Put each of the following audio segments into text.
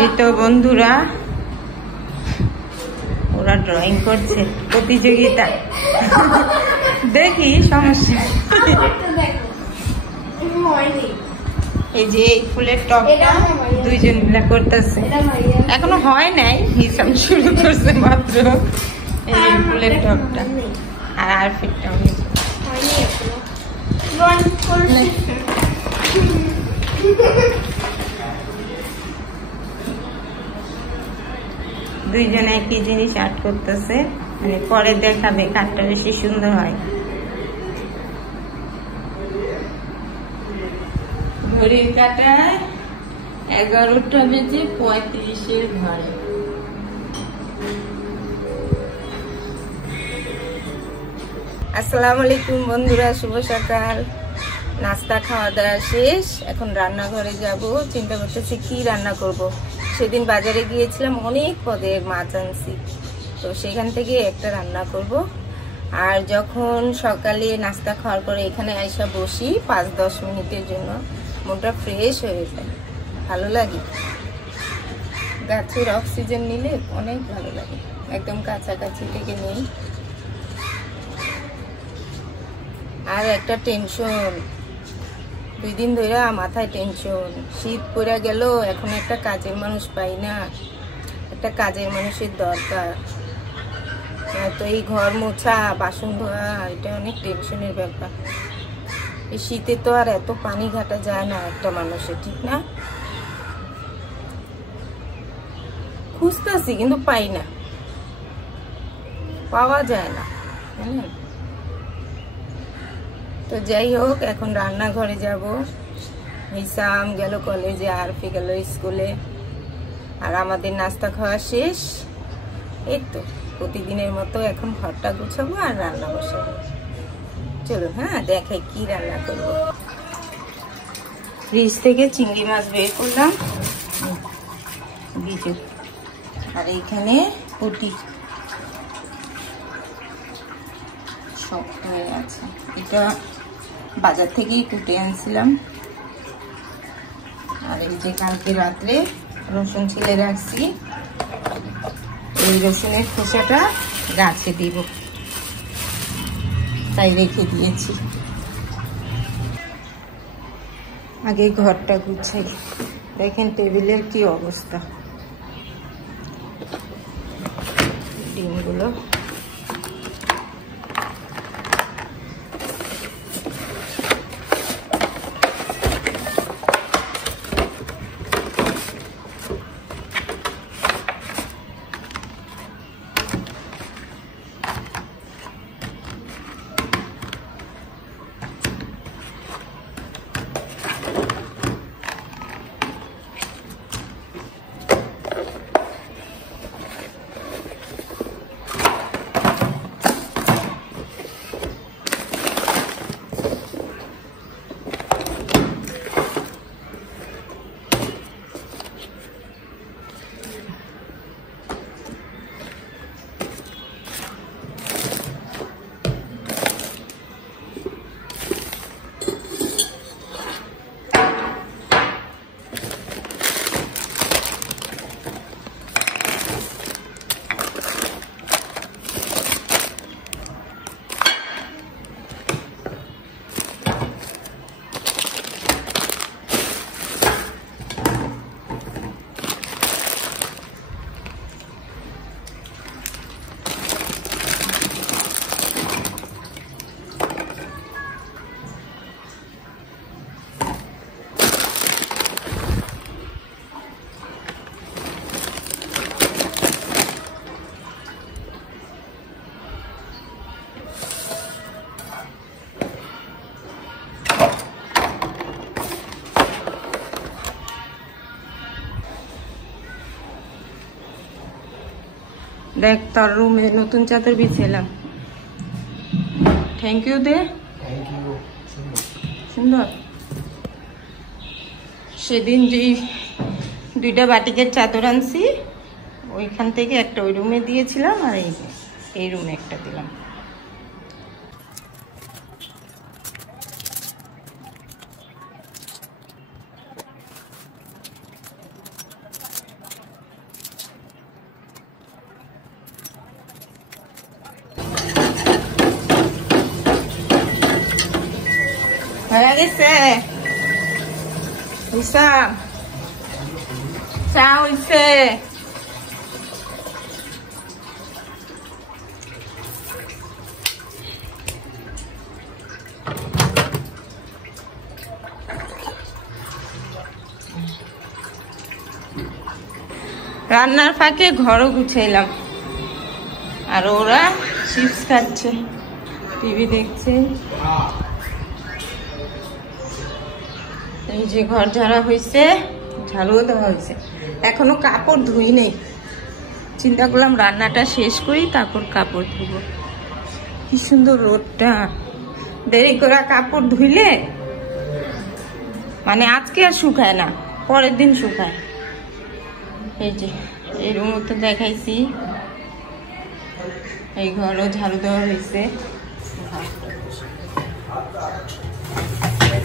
এই তো বন্ধুরা, ওরা ড্রয়িং করছে প্রতিযোগিতা। দেখি সমস্যা। এই যে এই ফুলের টপটা দুইজন মিলে করতেছে, এখনো হয় নাই, হিসাব শুরু করছে মাত্র। এই ফুলের টপটা আর ফিটটা দুইজনে একই জিনিস আর্ট করতেছে, মানে পরে দেখাবে কাঠটা বেশি সুন্দর হয়। ঘড়ির কাটায় 11টা বেজে 35-এর ঘরে। আসসালামু আলাইকুম বন্ধুরা, শুভ সকাল। নাস্তা খাওয়া দাওয়া শেষ, এখন রান্নাঘরে যাব। চিন্তা করতেছি কি রান্না করব। সেদিন বাজারে গিয়েছিলাম, অনেক পদের মাছ আনছি, তো সেখান থেকে একটা রান্না করব। আর যখন সকালে নাস্তা খাওয়ার পরে এখানে আইসা বসি 5-10 মিনিটের জন্য, মনটা ফ্রেশ হয়ে যায়, ভালো লাগে। গাছের অক্সিজেন নিলে অনেক ভালো লাগে, একদম কাছাকাছি থেকে নেই। আর একটা টেনশন, 2 দিন ধরে মাথায় টেনশন। শীত পড়ে গেল, এখন একটা কাজের মানুষ পাই না, একটা কাজের মানুষের দরকার। তো এই ঘর মোছা, বাসন ধোয়া, এটা অনেক টেনশনের ব্যাপার। এই শীতে তো আর এত পানি ঘাটা যায় না একটা মানুষের, ঠিক না? খুঁজতেছি কিন্তু পাই না, পাওয়া যায় না। তো যাই হোক, এখন রান্নাঘরে যাব। হিসাম গেল কলেজে, আরফি গেল স্কুলে, আর আমাদের নাস্তা খাওয়া শেষ। এই তো প্রতিদিনের মতো এখন ঘরটা গুছাবো আর রান্না বসাবো। চলো, হ্যাঁ দেখাই কি রান্না করব। ফ্রিজ থেকে চিংড়ি মাছ বের করলাম, বিজু, আর এইখানে পুটি শক্ত হয়ে আছে, এটা বাজার থেকেই কুটে আনছিলাম। আর এই যে কালকে রাত্রে রসুন ছিলে রাখছি, এই রসুনের খোসাটা গাছে দিব, তাই রেখে দিয়েছি। আগে ঘরটা গুছাই। দেখেন টেবিলের কি অবস্থা, ডিমগুলো দেখ। তোর রুমে নতুন চাদর বিছালাম, থ্যাংক ইউ দে। সুন্দর। সেদিন যে 2টা বাটিকের চাদর আনছি, ওইখান থেকে একটা ওই রুমে দিয়েছিলাম, আর এই রুমে একটা দিলাম। হয়ে গেছে চা হইছে। রান্নার ফাঁকে ঘরও গুছাইলাম, আর ওরা চিপস খাচ্ছে, টিভি দেখছে। এই যে ঘর ঝাড়া হয়েছে, ঝাড়ুও দেওয়া হয়েছে, এখনো কাপড় ধুই নেই। চিন্তা করলাম রান্নাটা শেষ করি, তারপর কাপড় ধুবো। কি সুন্দর রোদটা, দেরি করে কাপড় ধুইলে মানে আজকে আর শুকায় না, পরের দিন শুকায়। এই যে এই রুমও তো দেখাইছি, এই ঘরও ঝাড়ু দেওয়া হয়েছে।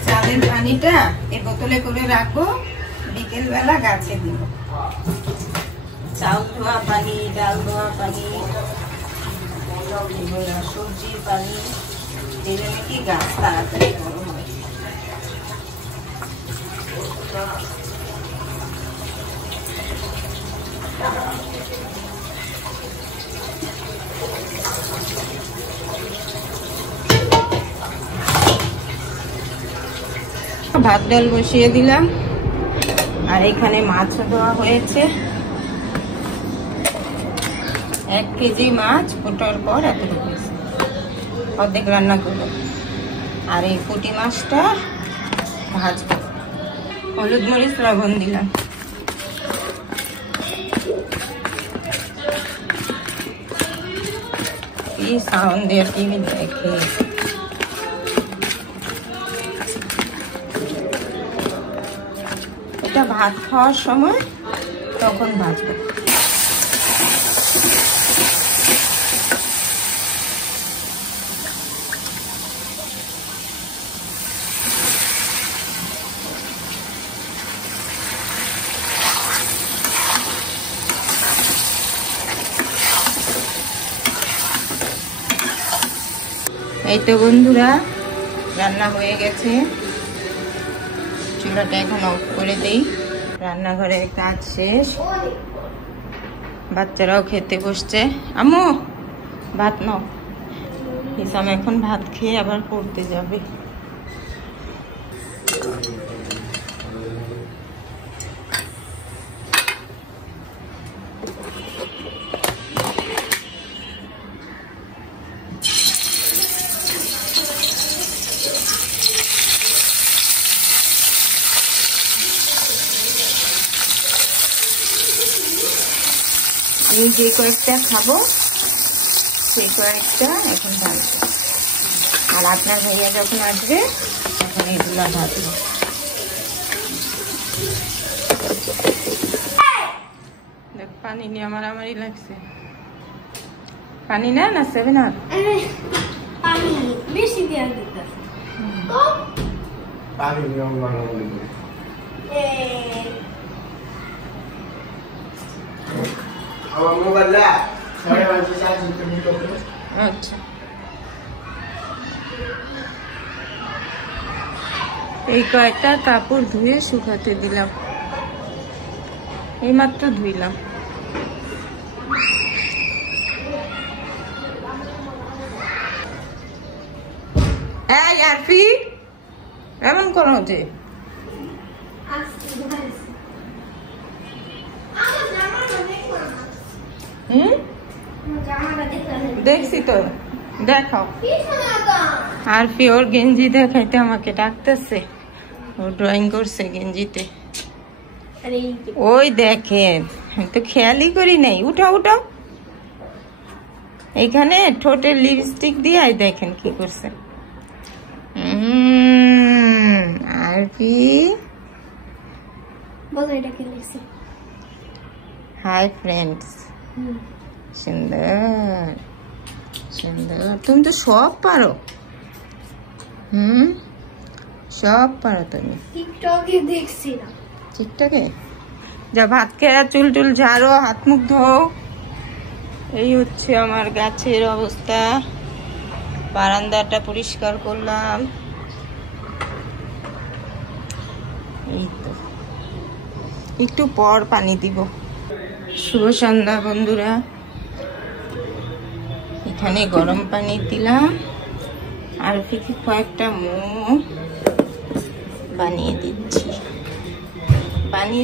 চালের পানিটা এই বোতলে করে রাখবো, বিকেল বেলা গাছে দিব। চাল ধোয়া পানি, ডাল ধোয়া পানি, সবজির পানি দিলে নাকি গাছ তাড়াতাড়ি বড় হয়। ভাত ডাল বসিয়ে দিলাম, আর এখানে মাছও দেওয়া হয়েছে। 1 কেজি মাছ ফোটার পর এতটুকু হয়েছে, অর্ধেক রান্না করবো। আর এই পুঁটি মাছটা ভাজবো, হলুদ মরিচ লবণ দিলাম। কি সাউন্ড দিয়ে টিভি দেখে। এটা ভাত খাওয়ার সময় তখন ভাজবো। এই তো বন্ধুরা, রান্না হয়ে গেছে। চুলাটা এখন অফ করে দেই। রান্নাঘরের কাজ শেষ, বাচ্চারাও খেতে বসছে। আম্মু ভাত নাও। হিসাম এখন ভাত খেয়ে আবার পড়তে যাবে। আমি যে কয়েকটা খাবো সেই কয়েকটা এখন ভাজবো, আর আপনার ভাইয়া যখন আসবে তখন এগুলো ভাজবো। দেখ পানি নিয়ে আমারই লাগছে। পানি না না 7 আপ পানি বেশি দেওয়া দিতে পানি নিয়ম আচ্ছা, এই কয়েকটা কাপড় ধুয়ে শুকাতে দিলাম, এই মাত্র ধুইলাম। এই আরফি এমন করো যে, দেখছি তো, দেখাও। আরফি ওর গেঞ্জি দেখাইতে আমাকে ডাকতেছে, ও ড্রয়িং করছে গেঞ্জিতে। ওই দেখেন, আমি তো খেয়ালই করি নাই। উঠাও উঠাও, এইখানে ঠোঁটে লিপস্টিক দিয়ে দেখেন কি করছে। আরফি হাই ফ্রেন্ডস, সুন্দর সুন্দর। তুমি তো সব পারো, সব পারো তুমি। টিকটকে দেখছি না। টিকটকে যা, ভাত খেয়ে চুল টুল ঝাড়ো, হাত মুখ ধো। এই হচ্ছে আমার গাছের অবস্থা। বারান্দাটা পরিষ্কার করলাম, এই তো একটু পর পানি দিব। শুভ সন্ধ্যা বন্ধুরা, এখানে গরম পানি দিলাম আর কয়েকটা মোমো বানিয়ে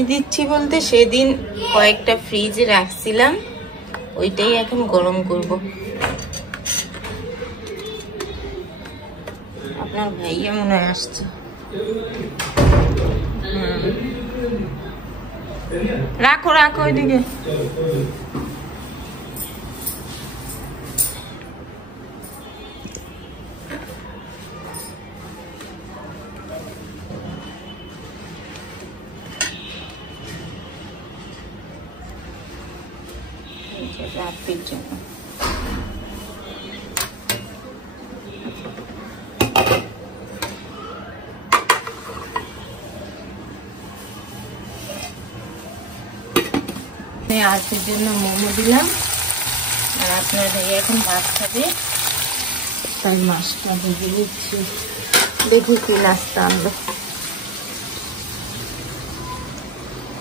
দিচ্ছি বলতে সেদিন কয়েকটা ফ্রিজে রাখছিলাম, ওইটাই এখন গরম করব। আপনার ভাইয়া মনে হয় আসছে। রাখো রাখো ওইদিকে। রাত্রির জন্য আজকের জন্য মোমো দিলাম, আর আপনার ভাইয়া এখন ভাত খাবে, তাই মাছটা ভেজে দিচ্ছি। দেখি কি নাস্তা আনলো,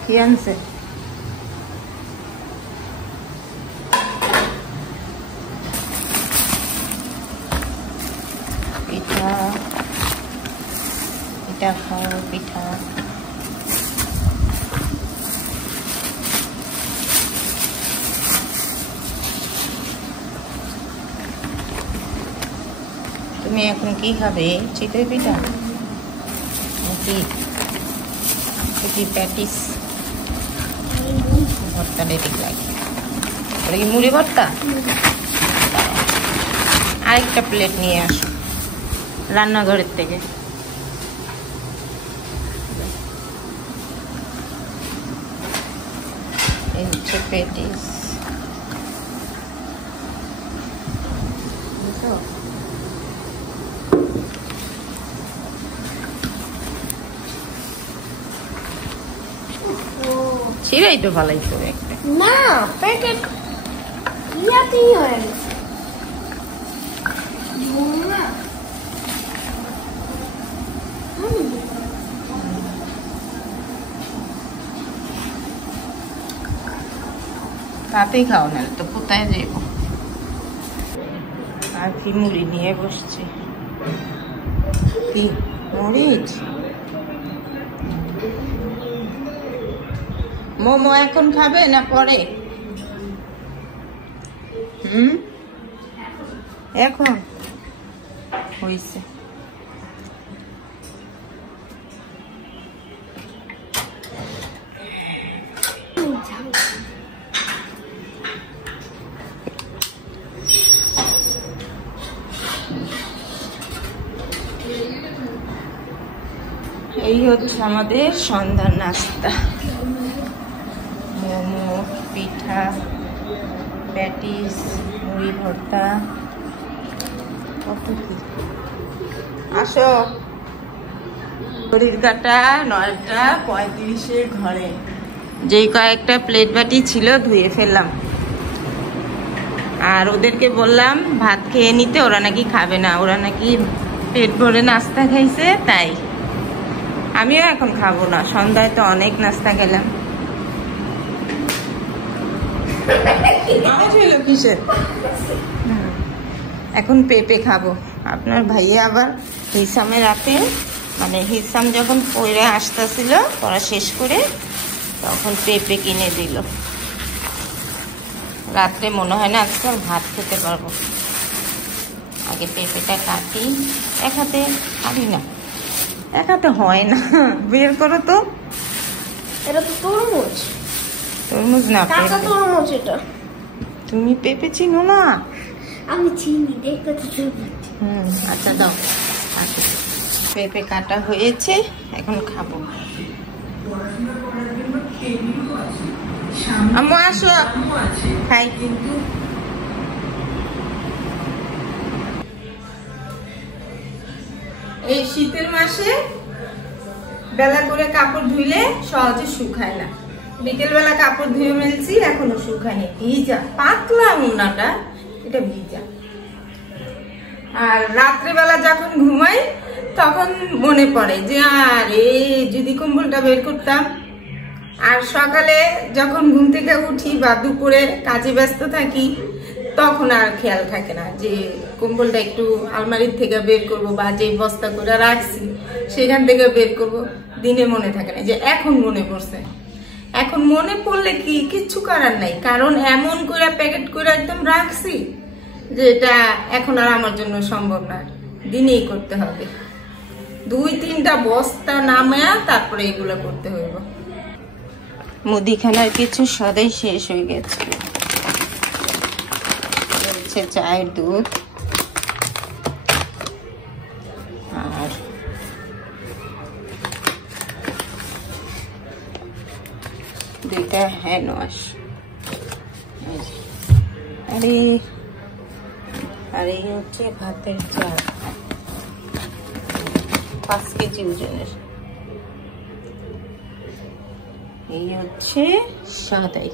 কি আনছে। পিঠা, পিঠা খাও পিঠা। তুমি এখন কি খাবে? চিতই পিঠা নাকি প্যাটিস? ভর্তা রেডি লাগে, ওটা কি মুড়ি ভর্তা? আরেকটা প্লেট নিয়ে আসো রান্নাঘরের থেকে। এই হচ্ছে প্যাটিস। ছিড়াই তো ভালোই তো একটা না, প্যাকেট ইয়াতেই হয়ে গেছে। তাতেই খাও না তো কোথায় যাইব। আর কি মুড়ি নিয়ে বসছি, কি মরিচ। মোমো এখন খাবে না পরে? এখন হয়েছে। এই হচ্ছে আমাদের সন্ধ্যার নাস্তা। মোমো, পিঠা, প্যাটিস, মুড়ি ভর্তা, কত কি। আসো, ঘড়ির কাঁটা 9:35 ঘরে। যেই কয়েকটা প্লেট বাটি ছিল ধুয়ে ফেললাম, আর ওদেরকে বললাম ভাত খেয়ে নিতে, ওরা নাকি খাবে না, ওরা নাকি পেট ভরে নাস্তা খাইছে, তাই আমিও এখন খাবো না। সন্ধ্যায় তো অনেক নাস্তা খেলাম। কিসের? এখন পেঁপে খাবো। আপনার ভাইয়া আবার হিসামের রাতে, মানে হিসাম যখন পড়ে আসতেছিল পড়া শেষ করে, তখন পেঁপে কিনে দিল। রাত্রে মনে হয় না আজকাল ভাত খেতে পারবো। আগে পেঁপেটা কাটি, এক হাতে পারি না, এক হাতে হয় না। বের করো তো। এটা তো তরমুজ। তরমুজ না, কাঁচা তরমুজ এটা। তুমি পেঁপে চিনো না? আমি চিনি, দেখতে তো চিনি। আচ্ছা দাও। পেঁপে কাটা হয়েছে, এখন খাবো। আম্মু আসো খাই। কিন্তু এই শীতের মাসে বেলা করে কাপড় ধুইলে সহজে শুকায় না। বিকেল বেলা কাপড় ধুয়ে মেলছি, এখনো শুকায়নি, ভিজা পাতলা ওড়নাটা, এটা ভিজা। আর রাত্রেবেলা যখন ঘুমাই তখন মনে পড়ে যে আরে যদি কম্বলটা বের করতাম। আর সকালে যখন ঘুম থেকে উঠি বা দুপুরে কাজে ব্যস্ত থাকি তখন আর খেয়াল থাকে না যে কম্বলটা একটু আলমারির থেকে বের করব বা যে বস্তা করে রাখছি সেখান থেকে বের করব। দিনে মনে থাকে না, যে এখন মনে পড়ছে। এখন মনে পড়লে কি কিচ্ছু করার নাই, কারণ এমন করে প্যাকেট করে একদম রাখছি যে এটা এখন আর আমার জন্য সম্ভব না, দিনেই করতে হবে। 2-3টা বস্তা নামায়া তারপরে এগুলো করতে হইব। মুদিখানার কিছু সদাই শেষ হয়ে গেছে। হচ্ছে চায়ের দুধ আর দুইটা হ্যান্ড ওয়াশ। আর এই হচ্ছে ভাতের চাল 5 কেজি ওজনের। এই হচ্ছে সদাই।